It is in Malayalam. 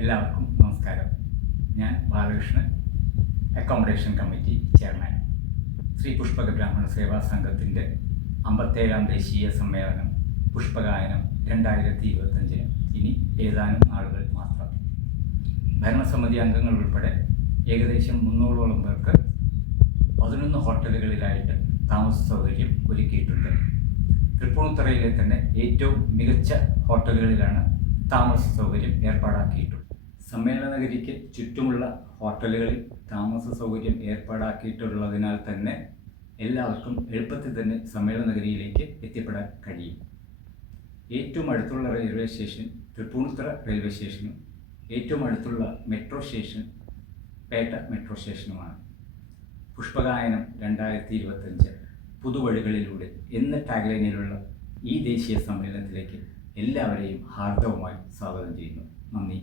എല്ലാവർക്കും നമസ്കാരം. ഞാൻ Balakrishnan accommodation committee chairman Shri Pushpaka Brahmana Seva സംഘത്തിന്റെ അമ്പത്തേഴാം ദേശീയ സമ്മേളനം പുഷ്പഗായനം രണ്ടായിരത്തി ഇരുപത്തഞ്ചിന് ഇനി ഏതാനും ആളുകൾ മാത്രം. ഭരണസമിതി അംഗങ്ങൾ ഉൾപ്പെടെ ഏകദേശം മുന്നൂറോളം പേർക്ക് പതിനൊന്ന് ഹോട്ടലുകളിലായിട്ട് താമസ സൗകര്യം ഒരുക്കിയിട്ടുണ്ട്. തൃപ്പൂണിത്തുറയിലെ തന്നെ ഏറ്റവും മികച്ച ഹോട്ടലുകളിലാണ് താമസ സൗകര്യം ഏർപ്പാടാക്കിയിട്ടുണ്ട് സമ്മേളനഗരിക്ക് ചുറ്റുമുള്ള ഹോട്ടലുകളിൽ താമസ സൗകര്യം ഏർപ്പാടാക്കിയിട്ടുള്ളതിനാൽ തന്നെ എല്ലാവർക്കും എളുപ്പത്തിൽ തന്നെ സമ്മേളനഗരിയിലേക്ക് എത്തിപ്പെടാൻ കഴിയും. ഏറ്റവും അടുത്തുള്ള റെയിൽവേ സ്റ്റേഷൻ തൃപ്പൂണിത്തുറ റെയിൽവേ സ്റ്റേഷനും ഏറ്റവും അടുത്തുള്ള മെട്രോ സ്റ്റേഷൻ പേട്ട മെട്രോ സ്റ്റേഷനുമാണ്. പുഷ്പഗായനം രണ്ടായിരത്തി ഇരുപത്തഞ്ച് പുതുവഴികളിലൂടെ എന്ന ടാഗ്ലൈനിലുള്ള ഈ ദേശീയ സമ്മേളനത്തിലേക്ക് എല്ലാവരെയും ഹാർദവുമായി സ്വാഗതം ചെയ്യുന്നു. നന്ദി.